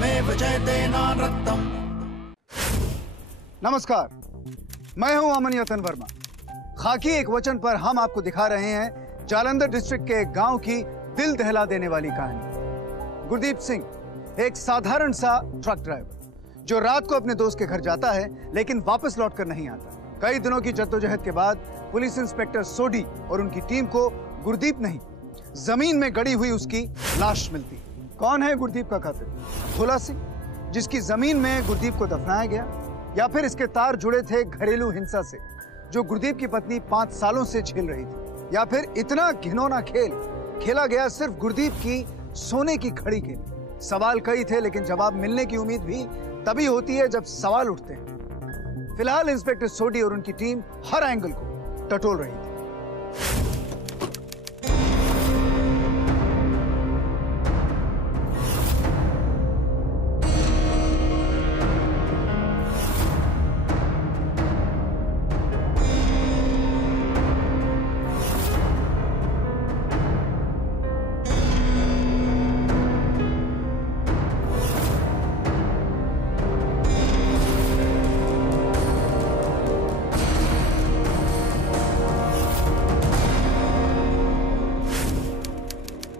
तमेव जयते नानृतम्। नमस्कार, मैं हूं अमन यतन वर्मा। खाकी एक वचन पर हम आपको दिखा रहे हैं जालंधर डिस्ट्रिक्ट के एक गांव की दिल दहला देने वाली कहानी। गुरदीप सिंह, एक साधारण सा ट्रक ड्राइवर जो रात को अपने दोस्त के घर जाता है लेकिन वापस लौटकर नहीं आता। कई दिनों की जद्दोजहद के बाद पुलिस इंस्पेक्टर सोडी और उनकी टीम को गुरदीप नहीं, जमीन में गड़ी हुई उसकी लाश मिलती है। कौन है गुरदीप का कातिल? भोला सिंह, जिसकी जमीन में गुरदीप को दफनाया गया, या फिर इसके तार जुड़े थे घरेलू हिंसा से जो गुरदीप की पत्नी 5 सालों से झेल रही थी, या फिर इतना घिनौना खेल खेला गया सिर्फ गुरदीप की सोने की घड़ी के लिए। सवाल कई थे, लेकिन जवाब मिलने की उम्मीद भी तभी होती है जब सवाल उठते हैं। फिलहाल इंस्पेक्टर सोडी और उनकी टीम हर एंगल को टटोल रही थी।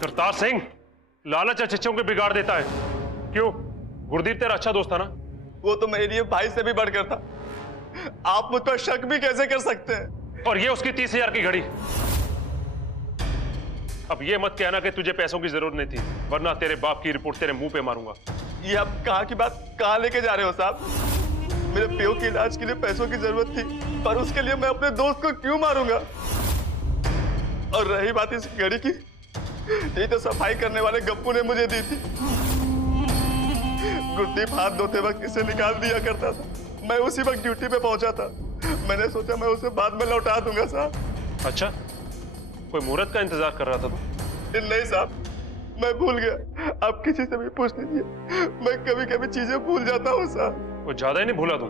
करतार सिंह, लालच अच्छों के बिगाड़ देता है। क्यों? गुरदीप तेरा अच्छा दोस्त था ना? वो तो मेरे लिए भाई से भी बढ़कर था। आप मुझ पर शक भी कैसे कर सकते हैं? और ये उसकी 30,000 की घड़ी। अब ये मत कहना कि तुझे पैसों की जरूरत नहीं थी, वरना तेरे बाप की रिपोर्ट तेरे मुंह पे मारूंगा। ये आप कहाँ की बात कहाँ लेके जा रहे हो साहब? मेरे पियो के इलाज के लिए पैसों की जरूरत थी, पर उसके लिए मैं अपने दोस्त को क्यों मारूंगा? और रही बात इस घड़ी की, ये तो सफाई करने वाले गप्पू ने मुझे दी थी। गुरदीप हाथ धोते वक्त इसे निकाल दिया करता था। मैं उसी वक्त ड्यूटी पे पहुंचा था। मैंने सोचा मैं उसे बाद में लौटा दूंगा साहब। अच्छा, कोई मुहूर्त का इंतजार कर रहा था तू? नहीं साहब, मैं भूल गया। आप किसी से भी पूछ लीजिए, मैं कभी कभी चीजें भूल जाता हूँ साहब। वो ज्यादा ही नहीं भूला तू?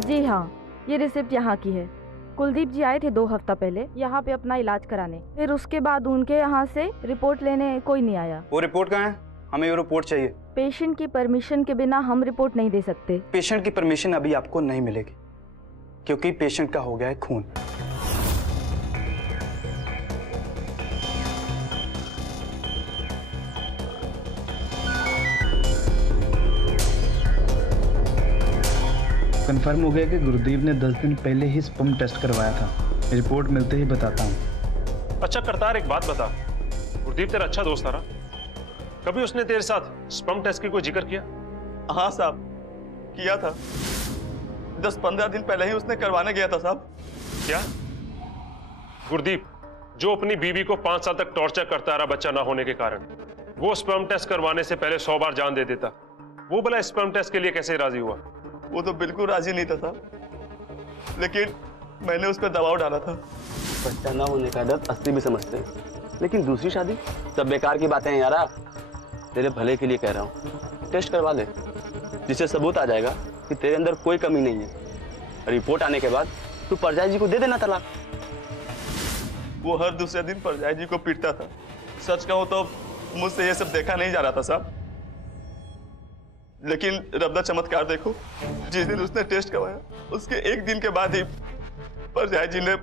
जी हाँ, ये रिसिप्ट यहाँ की है। कुलदीप जी आए थे 2 हफ्ता पहले यहाँ पे अपना इलाज कराने, फिर उसके बाद उनके यहाँ से रिपोर्ट लेने कोई नहीं आया। वो रिपोर्ट कहाँ है? हमें ये रिपोर्ट चाहिए। पेशेंट की परमिशन के बिना हम रिपोर्ट नहीं दे सकते। पेशेंट की परमिशन अभी आपको नहीं मिलेगी, क्योंकि पेशेंट का हो गया है खून। कंफर्म हो गया कि गुरदीप ने 10 दिन पहले ही स्पर्म टेस्ट करवाया था। रिपोर्ट मिलते ही बताता हूँ। अच्छा करतार, एक बात बता, गुरदीप तेरा अच्छा दोस्त था ना? कभी उसने तेरे साथ स्पर्म टेस्ट की कोई जिक्र किया? हाँ साहब, किया था। 10-15 दिन पहले ही उसने करवाने गया था साहब। क्या? गुरदीप जो अपनी बीवी को 5 साल तक टॉर्चर करता रहा बच्चा ना होने के कारण, वो स्पर्म टेस्ट करवाने से पहले 100 बार जान दे देता, वो भला स्पर्म टेस्ट के लिए कैसे राजी हुआ? वो तो बिल्कुल राजी नहीं था साहब, लेकिन मैंने उस पर दबाव डाला था। बच्चा ना होने का दर्द 80 भी समझते हैं, लेकिन दूसरी शादी सब बेकार की बातें हैं यारा। तेरे भले के लिए कह रहा हूँ, टेस्ट करवा ले, जिससे सबूत आ जाएगा कि तेरे अंदर कोई कमी नहीं है। रिपोर्ट आने के बाद तू परजाई जी को दे देना तलाक। वो हर दूसरे दिन परजाई जी को पीटता था। सच कहूँ तो मुझसे ये सब देखा नहीं जा रहा था साहब, लेकिन रब दा चमत्कार देखो, जिस दिन उसने टेस्ट करवाया उसके 1 दिन के बाद ही परजाई जी ने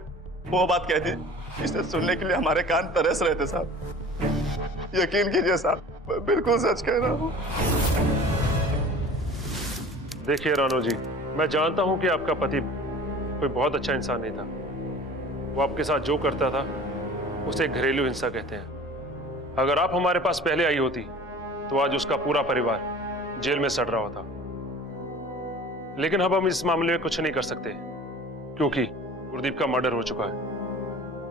वो बात कह दी जिसे सुनने के लिए हमारे कान तरस रहे थे साहब। यकीन कीजिए साहब, मैं बिल्कुल सच कह रहा हूँ। देखिए रानो जी, मैं जानता हूं कि आपका पति कोई बहुत अच्छा इंसान नहीं था। वो आपके साथ जो करता था उसे घरेलू हिंसा कहते हैं। अगर आप हमारे पास पहले आई होती तो आज उसका पूरा परिवार जेल में सड़ रहा होता। लेकिन अब हम इस मामले में कुछ नहीं कर सकते क्योंकि गुरदीप का मर्डर हो चुका है।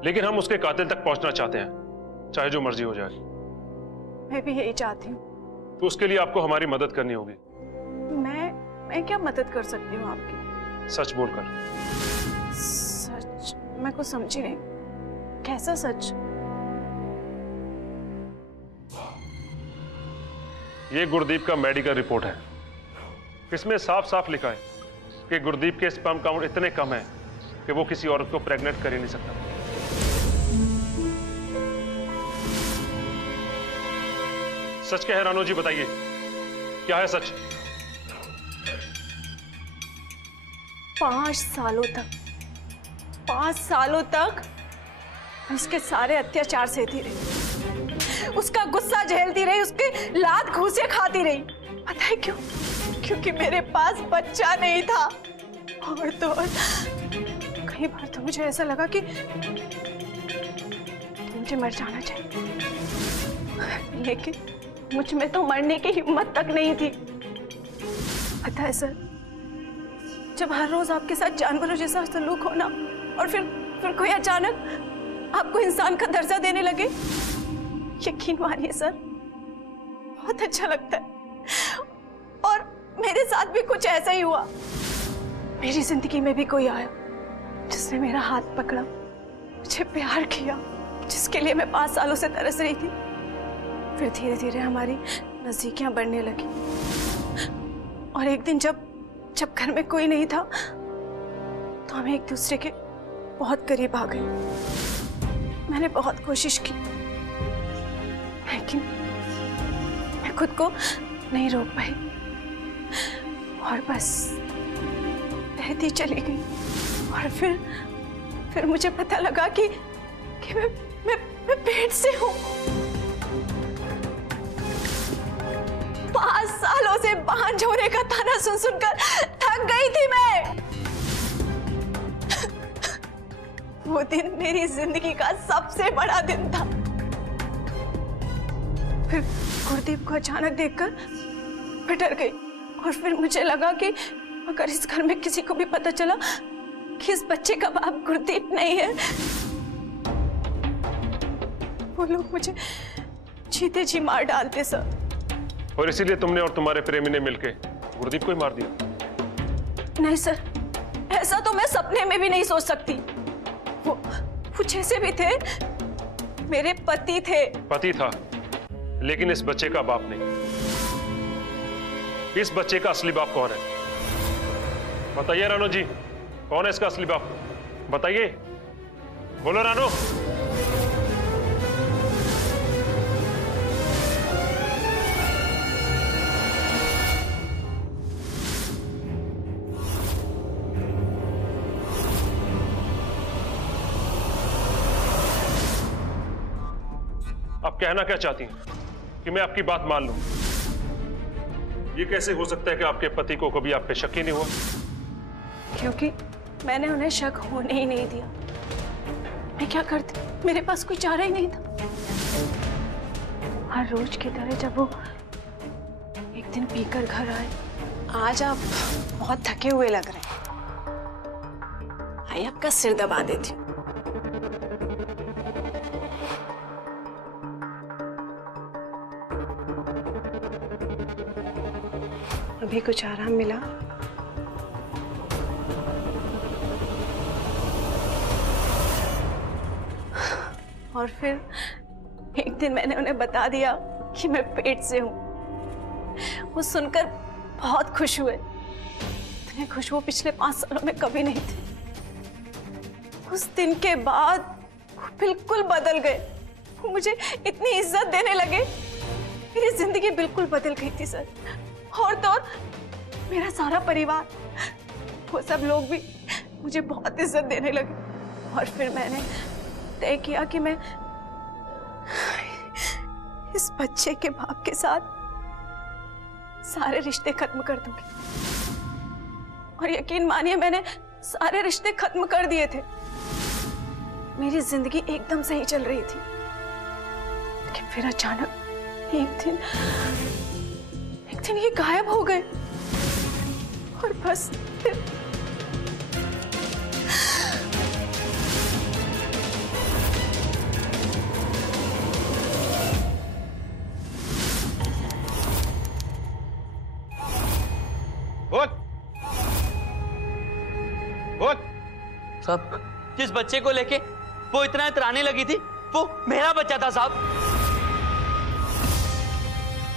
लेकिन हम उसके कातिल तक पहुंचना चाहते हैं, चाहे जो मर्जी हो जाए। मैं भी यही चाहती हूँ। तो उसके लिए आपको हमारी मदद करनी होगी। मैं क्या मदद कर सकती हूँ आपकी? सच बोलकर। सच? मैं कुछ समझी नहीं। कैसा सच? ये गुरदीप का मेडिकल रिपोर्ट है। इसमें साफ साफ लिखा है कि गुरदीप के स्पर्म काउंट इतने कम है कि वो किसी औरत को प्रेग्नेंट कर ही नहीं सकता। सच क्या है रानो जी, बताइए क्या है सच? 5 सालों तक मैं उसके सारे अत्याचार सहती रही, उसका गुस्सा झेलती रही, उसके लात घूंसे खाती रही। पता है क्यों? क्योंकि मेरे पास बच्चा नहीं था। और तो और कई बार तो मुझे ऐसा लगा कि मुझे मर जाना चाहिए, लेकिन मुझ में तो मरने की हिम्मत तक नहीं थी। पता है सर, जब हर रोज आपके साथ जानवरों जैसा सलूक होना और फिर कोई अचानक आपको इंसान का दर्जा देने लगे, यकीन मानिए सर, बहुत अच्छा लगता है। और मेरे साथ भी कुछ ऐसा ही हुआ। मेरी जिंदगी में भी कोई आया जिसने मेरा हाथ पकड़ा, मुझे प्यार किया, जिसके लिए मैं 5 सालों से तरस रही थी। फिर धीरे धीरे हमारी नजदीकियां बढ़ने लगी और एक दिन जब घर में कोई नहीं था तो हम एक दूसरे के बहुत करीब आ गए। मैंने बहुत कोशिश की, लेकिन मैं खुद को नहीं रोक पाई और बस बहती चली गई। और फिर मुझे पता लगा कि मैं पेट से हूं। 5 सालों से बांझ होने का ताना सुन सुनकर थक गई थी मैं। वो दिन मेरी जिंदगी का सबसे बड़ा दिन था। फिर गुरदीप को अचानक देखकर मैं डर गई और फिर मुझे लगा कि अगर इस घर में किसी को भी पता चला कि इस बच्चे का बाप गुरदीप नहीं है, वो लोग मुझे जीते जी मार डालते सर। और इसीलिए तुमने और तुम्हारे प्रेमी ने मिलकर गुरदीप को ही मार दिया? नहीं सर, ऐसा तो मैं सपने में भी नहीं सोच सकती। वो जैसे भी थे मेरे पति थे। पति था, लेकिन इस बच्चे का बाप नहीं। इस बच्चे का असली बाप कौन है? बताइए रानो जी, कौन है इसका असली बाप? बताइए, बोलो रानो। आप कहना क्या चाहती हैं? कि मैं आपकी बात मान लूं? ये कैसे हो सकता है कि आपके पति को कभी आप पे शक ही नहीं हुआ? क्योंकि मैंने उन्हें शक होने ही नहीं दिया। मैं क्या करती, मेरे पास कोई चारा ही नहीं था। हर रोज की तरह जब वो एक दिन पीकर घर आए। आज आप बहुत थके हुए लग रहे हैं, आइए आपका सिर दबा देती हूँ। अभी कुछ आराम मिला? और फिर एक दिन मैंने उन्हें बता दिया कि मैं पेट से हूं। वो सुनकर बहुत खुश हुए। इतने खुश वो पिछले 5 सालों में कभी नहीं थे। उस दिन के बाद वो बिल्कुल बदल गए। वो मुझे इतनी इज्जत देने लगे, मेरी जिंदगी बिल्कुल बदल गई थी सर। और तो और मेरा सारा परिवार, वो सब लोग भी मुझे बहुत इज्जत देने लगे। और फिर मैंने तय किया कि मैं इस बच्चे के बाप के साथ सारे रिश्ते खत्म कर दूंगी। और यकीन मानिए, मैंने सारे रिश्ते खत्म कर दिए थे। मेरी जिंदगी एकदम सही चल रही थी, लेकिन फिर अचानक एक दिन ये गायब हो गए। और बस फिर साहब, जिस बच्चे को लेके वो इतना इतराने लगी थी, वो मेरा बच्चा था साहब।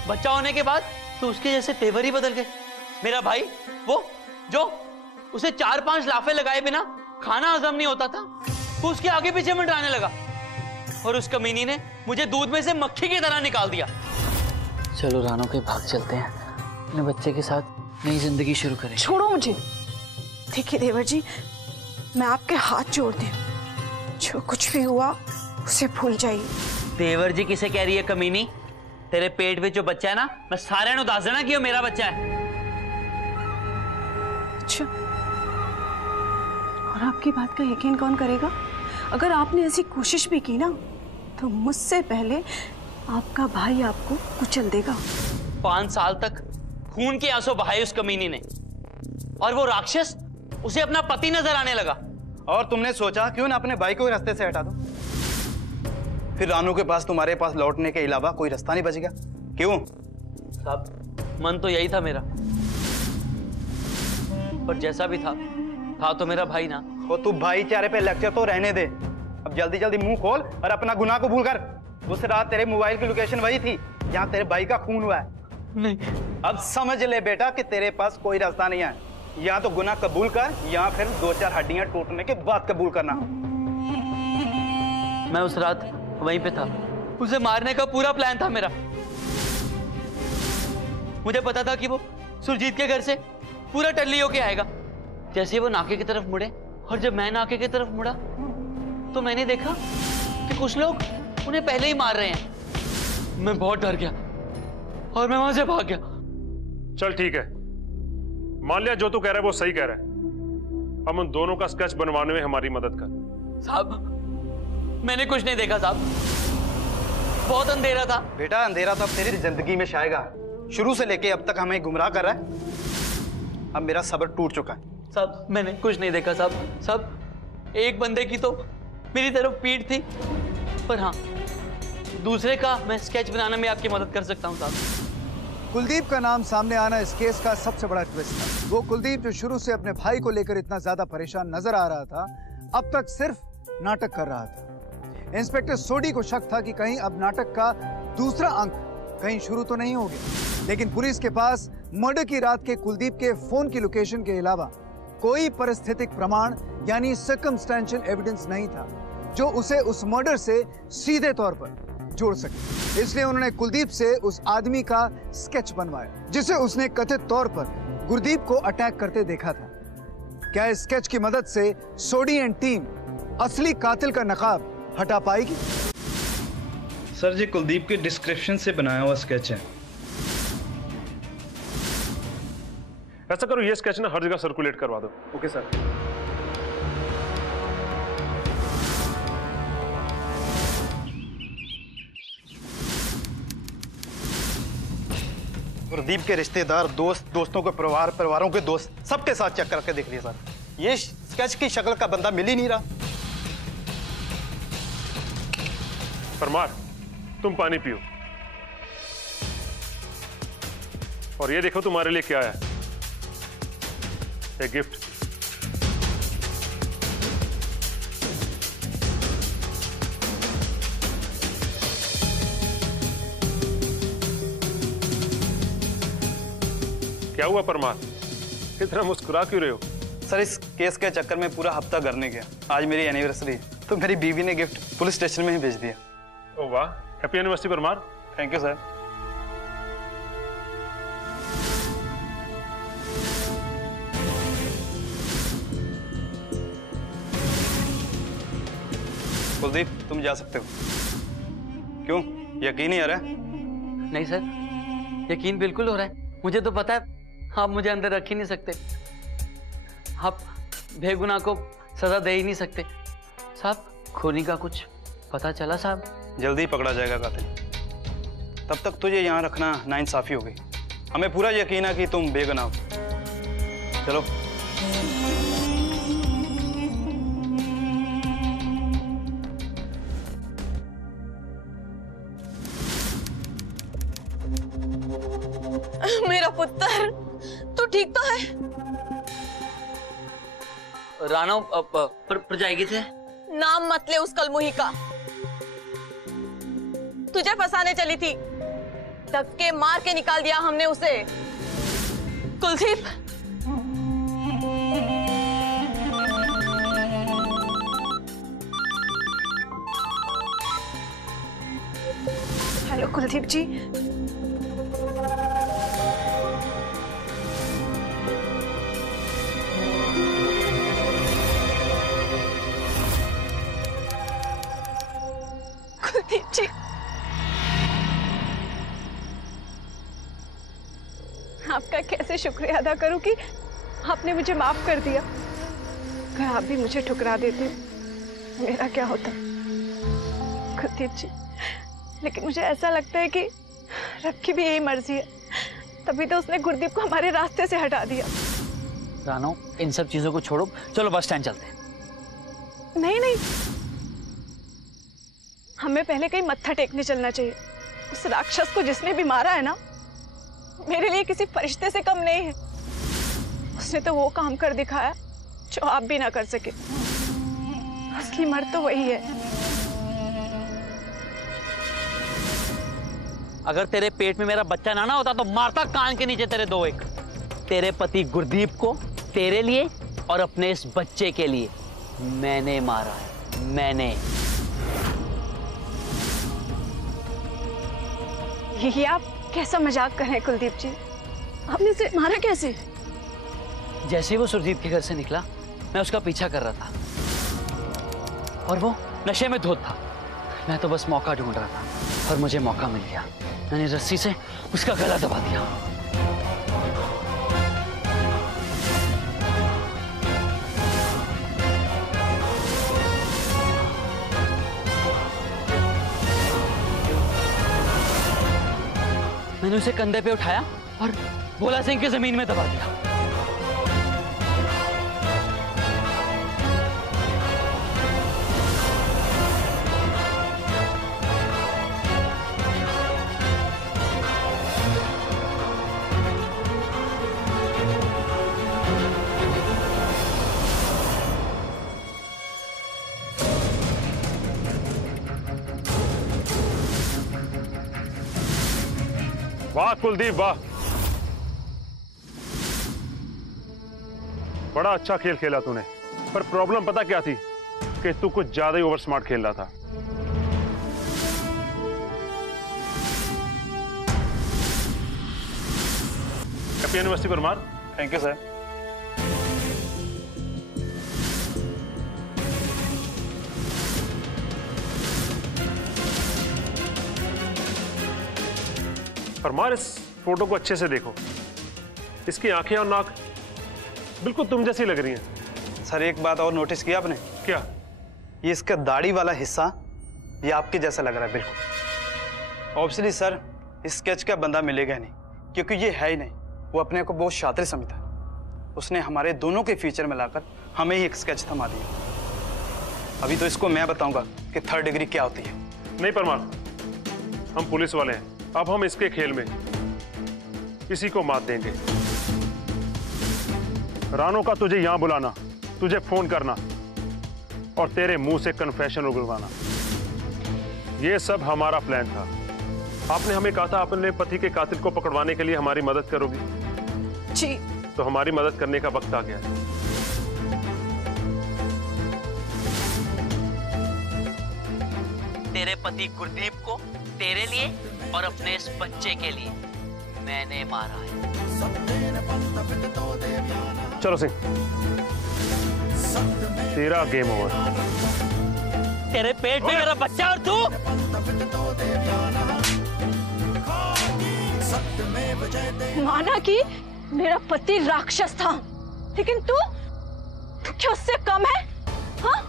बच्चा होने के बाद तो उसके जैसे तेवर ही बदल गए। मेरा भाई, वो जो उसे 4-5 लाफे लगाए बिना खाना हजम नहीं होता था, वो उसके आगे पीछे मंडराने लगा। और उस कमीनी ने मुझे दूध में से मक्खी की तरह निकाल दिया। चलो रानो के भाग चलते हैं, अपने बच्चे के साथ नई जिंदगी शुरू करें। छोड़ो मुझे। देखिए देवर जी, मैं आपके हाथ जोड़ती हूँ, जो कुछ भी हुआ उसे भूल जाइए। देवर जी किसे कह रही है कमीनी? तेरे पेट में जो बच्चा है ना, मैं सारे नु दस देना कि वो मेरा बच्चा है। अच्छा, और आपकी बात का यकीन कौन करेगा? अगर आपने ऐसी कोशिश भी की ना, तो मुझसे पहले आपका भाई आपको कुचल देगा। 5 साल तक खून के आंसू बहाए उस कमीनी ने, और वो राक्षस उसे अपना पति नजर आने लगा। और तुमने सोचा क्यों ना अपने भाई को रास्ते से हटा दो? फिर रानू के पास तुम्हारे पास लौटने के अलावा कोई रास्ता नहीं बचेगा। क्यों? साहब, मन तो यही था मेरा, पर जैसा भी था तो मेरा भाई ना। वो तू भाईचारे पे लेक्चर तो रहने दे, अब जल्दी जल्दी मुंह खोल और अपना गुनाह को भूल कर। उस रात तेरे मोबाइल की लोकेशन वही थी जहाँ तेरे भाई का खून हुआ है। नहीं, अब समझ ले बेटा कि तेरे पास कोई रास्ता नहीं है। या तो गुनाह कबूल कर, या फिर 2-4 हड्डियां टूटने के बाद कबूल करना। मैं उस रात वहीं पे था, उसे मारने का पूरा प्लान था मेरा। मुझे पता था कि वो सुरजीत के घर से पूरा टल्ली होके आएगा। जैसे वो नाके की तरफ मुड़े, और जब मैं नाके की तरफ मुड़ा तो मैंने देखा कि कुछ लोग उन्हें पहले ही मार रहे हैं। मैं बहुत डर गया और मैं वहां से भाग गया। चल ठीक है, मान लिया जो तू कह रहा है वो सही कह रहा है। हम उन दोनों का स्केच बनवाने में हमारी मदद कर। साहब, मैंने कुछ नहीं देखा साहब, बहुत अंधेरा था। बेटा अंधेरा तो अब तेरी जिंदगी में छाएगा। शुरू से लेके अब तक हमें गुमराह कर रहा है। अब मेरा सब्र टूट चुका है। साहब, मैंने कुछ नहीं देखा साहब। साहब, एक बंदे की तो मेरी तरफ पीठ थी, पर हाँ, दूसरे का मैं स्केच बनाने में आपकी मदद कर सकता हूँ साहब। कुलदीप का नाम सामने आना इस केस का सबसे बड़ा ट्विस्ट था। वो कुलदीप जो शुरू से अपने भाई को लेकर इतना ज्यादा परेशान नजर आ रहा था, अब तक सिर्फ नाटक कर रहा था। इंस्पेक्टर सोडी को शक था कि कहीं अब नाटक का दूसरा अंक कहीं शुरू तो नहीं हो गया। लेकिन पुलिस के पास मर्डर की रात के कुलदीप के फोन की लोकेशन के अलावा कोई परिस्थितिक प्रमाण यानी सर्कमस्टेंशियल एविडेंस नहीं था जो उसे उस मर्डर से सीधे तौर पर जोड़ सके। इसलिए उन्होंने कुलदीप से उस आदमी का स्केच बनवाया जिसे उसने कथित तौर पर गुरदीप को अटैक करते देखा था। क्या इस स्केच की मदद से सोडी एंड टीम असली कातिल का नकाब हटा पाएगी? सर, ये कुलदीप के डिस्क्रिप्शन से बनाया हुआ स्केच है। ऐसा करो, ये स्केच ना हर जगह सर्कुलेट करवा दो। Okay sir. गुरदीप के रिश्तेदार, दोस्त, दोस्तों के परिवार, परिवारों के दोस्त, सबके साथ चेक करके देख लिया सर। ये स्केच की शक्ल का बंदा मिल ही नहीं रहा। परमार, तुम पानी पियो। और ये देखो तुम्हारे लिए क्या है, एक गिफ्ट। क्या हुआ परमार, इतना मुस्कुरा क्यों रहे हो? सर, इस केस के चक्कर में पूरा हफ्ता घर नहीं गया। आज मेरी एनिवर्सरी है, तो मेरी बीवी ने गिफ्ट पुलिस स्टेशन में ही भेज दिया। ओ वाह, happy anniversary Parmar. Thank you sir. Kuldeep, तुम जा सकते हो। क्यों, यकीन नहीं आ रहा है? नहीं सर, यकीन बिल्कुल हो रहा है। मुझे तो पता है आप मुझे अंदर रख ही नहीं सकते। आप बेगुनाह को सजा दे ही नहीं सकते। साहब, खूनी का कुछ पता चला साहब? जल्दी पकड़ा जाएगा कातिल। तब तक तुझे यहाँ रखना नाइंसाफी हो गई। हमें पूरा यकीन है कि तुम बेगुनाह हो। चलो। मेरा पुत्र, तू ठीक तो है? रानो जाएगी थे। नाम मत ले उस कलमुही का। तुझे फंसाने चली थी, धक्के मार के निकाल दिया हमने उसे। कुलदीप, हेलो कुलदीप जी, कुलदीप जी, आपका कैसे शुक्रिया अदा करूं कि आपने मुझे माफ कर दिया। अगर आप भी मुझे ठुकरा देते मेरा क्या होता? कुलदीप जी, लेकिन मुझे ऐसा लगता है कि रब की भी यही मर्जी है, तभी तो उसने गुरदीप को हमारे रास्ते से हटा दिया। रानो, इन सब चीजों को छोड़ो, चलो बस स्टैंड चलते हैं। नहीं नहीं, हमें पहले कहीं मत्था टेकने चलना चाहिए। उस राक्षस को जिसने भी मारा है ना, मेरे लिए किसी फरिश्ते से कम नहीं है। उसने तो वो काम कर दिखाया जो आप भी ना कर सके। असली मर्द तो वही है। अगर तेरे पेट में मेरा बच्चा ना होता तो मारता कान के नीचे तेरे दो एक। तेरे पति गुरदीप को तेरे लिए और अपने इस बच्चे के लिए मैंने मारा है, मैंने। ये आप कैसा मजाक कर रहे हैं कुलदीप जी? आपने इसे मारा कैसे? जैसे ही वो सुरजीत के घर से निकला, मैं उसका पीछा कर रहा था और वो नशे में धुत था। मैं तो बस मौका ढूंढ रहा था और मुझे मौका मिल गया। मैंने रस्सी से उसका गला दबा दिया। मैंने उसे कंधे पे उठाया और भोला सिंह की जमीन में दबा दिया। वाह कुलदीप वाह, बड़ा अच्छा खेल खेला तूने। पर प्रॉब्लम पता क्या थी कि तू कुछ ज्यादा ही ओवर स्मार्ट खेल रहा था। Happy anniversary Parmar. Thank you sir. Parmar, इस फोटो को अच्छे से देखो। इसकी आंखें और नाक बिल्कुल तुम जैसी लग रही हैं। सर एक बात और नोटिस किया आपने? क्या? ये इसका दाढ़ी वाला हिस्सा ये आपके जैसा लग रहा है बिल्कुल। ऑब्वियसली सर, इस स्केच का बंदा मिलेगा नहीं, क्योंकि ये है ही नहीं। वो अपने को बहुत शातिर समझता है। उसने हमारे दोनों के फीचर मिलाकर हमें ही एक स्केच थमा दिया। अभी तो इसको मैं बताऊंगा कि 3rd डिग्री क्या होती है। नहीं परमार, हम पुलिस वाले हैं। अब हम इसके खेल में किसी को मात देंगे। रानो का तुझे यहां बुलाना, तुझे फोन करना और तेरे मुंह से कन्फेशन उगलवाना, ये सब हमारा प्लान था। आपने हमें कहा था अपने पति के कातिल को पकड़वाने के लिए हमारी मदद करोगी। जी। तो हमारी मदद करने का वक्त आ गया है। तेरे पति गुरदीप को तेरे लिए और अपने इस बच्चे के लिए मैंने मारा है। चलो सिंह, तेरा गेम ओवर। तेरे पेट में मेरा बच्चा और तू। माना कि मेरा पति राक्षस था, लेकिन तू क्या उससे कम है? हाँ?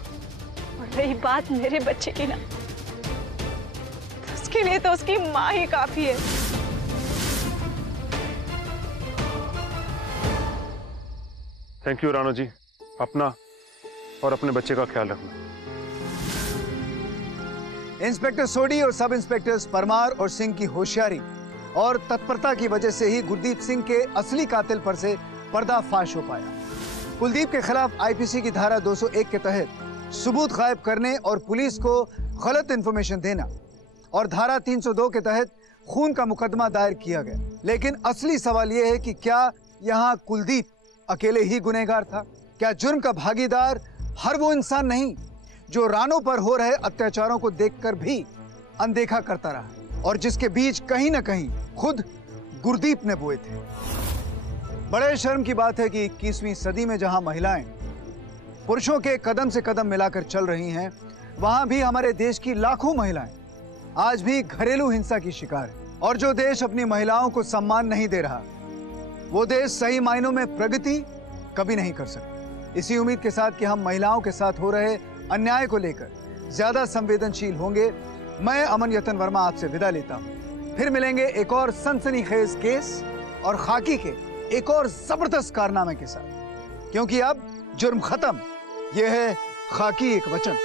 और रही बात मेरे बच्चे की ना, उसके लिए तो उसकी माँ ही काफी है। थैंक यू रानो जी। अपना और अपने बच्चे का ख्याल रखना। इंस्पेक्टर सोडी और सब इंस्पेक्टर्स परमार और सिंह की होशियारी और तत्परता की वजह से ही गुरदीप सिंह के असली कातिल पर से पर्दाफाश हो पाया। कुलदीप के खिलाफ आईपीसी की धारा 201 के तहत सबूत गायब करने और पुलिस को गलत इंफॉर्मेशन देना और धारा 302 के तहत खून का मुकदमा दायर किया गया। लेकिन असली सवाल यह है कि क्या यहाँ कुलदीप अकेले ही गुनहगार था? क्या जुर्म का भागीदार हर वो इंसान नहीं जो रानो पर हो रहे अत्याचारों को देखकर भी अनदेखा करता रहा और जिसके बीच कहीं ना कहीं खुद गुरदीप ने बोए थे। बड़े शर्म की बात है कि 21वीं सदी में जहां महिलाएं पुरुषों के कदम से कदम मिलाकर चल रही हैं, वहां भी हमारे देश की लाखों महिलाएं आज भी घरेलू हिंसा की शिकार है। और जो देश अपनी महिलाओं को सम्मान नहीं दे रहा, वो देश सही मायनों में प्रगति कभी नहीं कर सकता। इसी उम्मीद के साथ कि हम महिलाओं के साथ हो रहे अन्याय को लेकर ज्यादा संवेदनशील होंगे, मैं अमन यतन वर्मा आपसे विदा लेता हूं। फिर मिलेंगे एक और सनसनीखेज केस और खाकी के एक और जबरदस्त कारनामे के साथ, क्योंकि अब जुर्म खत्म। यह है खाकी एक वचन।